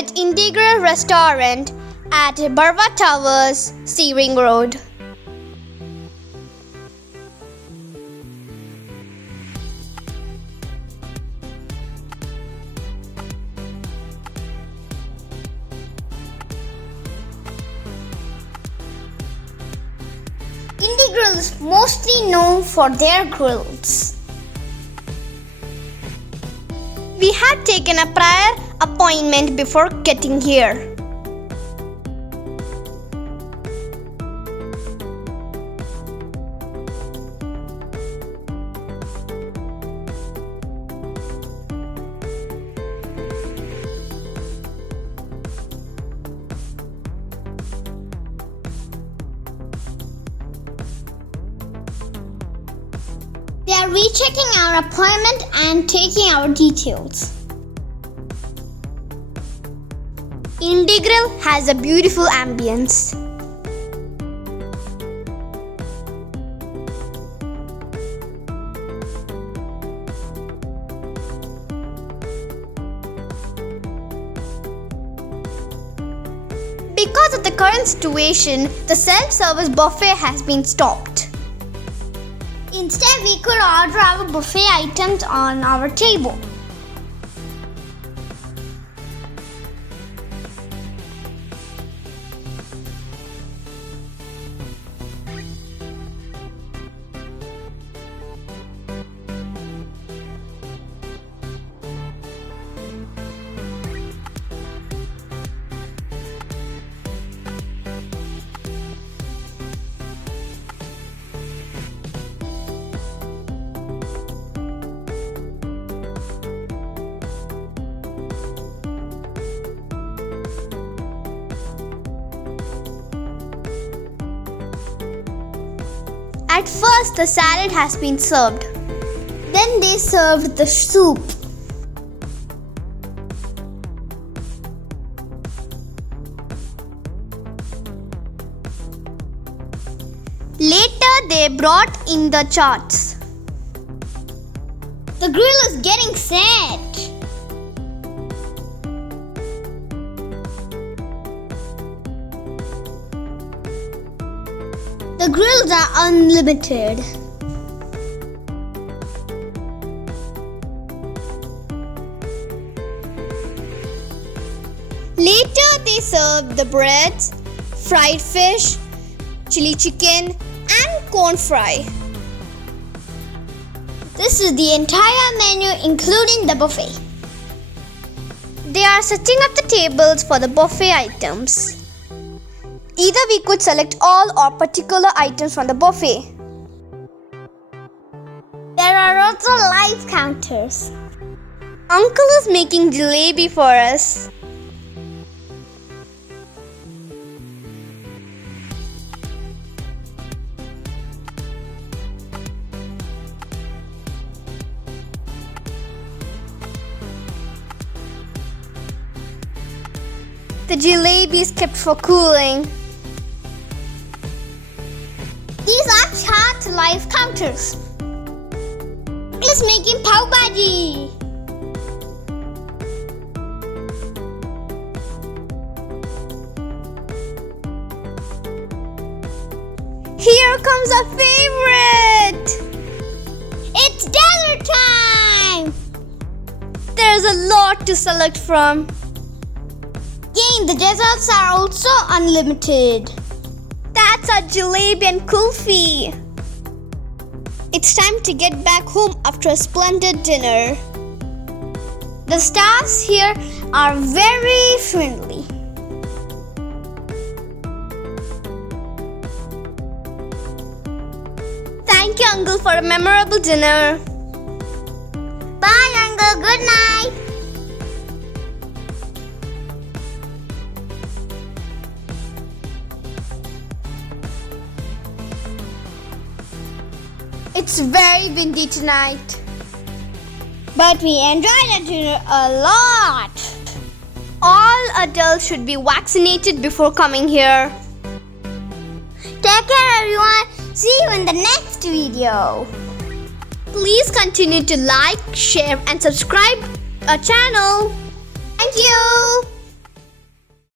at INDIGRILL restaurant at Barwa Towers, Searing Road. INDIGRILL is mostly known for their grills. We had taken a prior appointment before getting here. They are rechecking our appointment and taking our details. INDIGRILL has a beautiful ambience. Because of the current situation, the self-service buffet has been stopped. Instead, we could order our buffet items on our table. At first, the salad has been served. Then they served the soup. Later, they brought in the charts. The grill is getting set. The grills are unlimited. Later, they served the breads, fried fish, chili chicken, and corn fry. This is the entire menu, including the buffet. They are setting up the tables for the buffet items. Either we could select all or particular items from the buffet. There are also live counters. Uncle is making jalebi for us. The jalebi is kept for cooling. These are chaat live counters. Uncle is making pav bhaji. Here comes our favorite. It's dessert time. There's a lot to select from. Again, the desserts are also unlimited. That's our jalebi and kulfi. It's time to get back home after a splendid dinner. The staffs here are very friendly. Thank you, Uncle, for a memorable dinner. Bye, Uncle. Good night. It's very windy tonight, but we enjoyed the dinner a lot. All adults should be vaccinated before coming here. Take care, everyone. See you in the next video. Please continue to like, share and subscribe our channel. Thank you.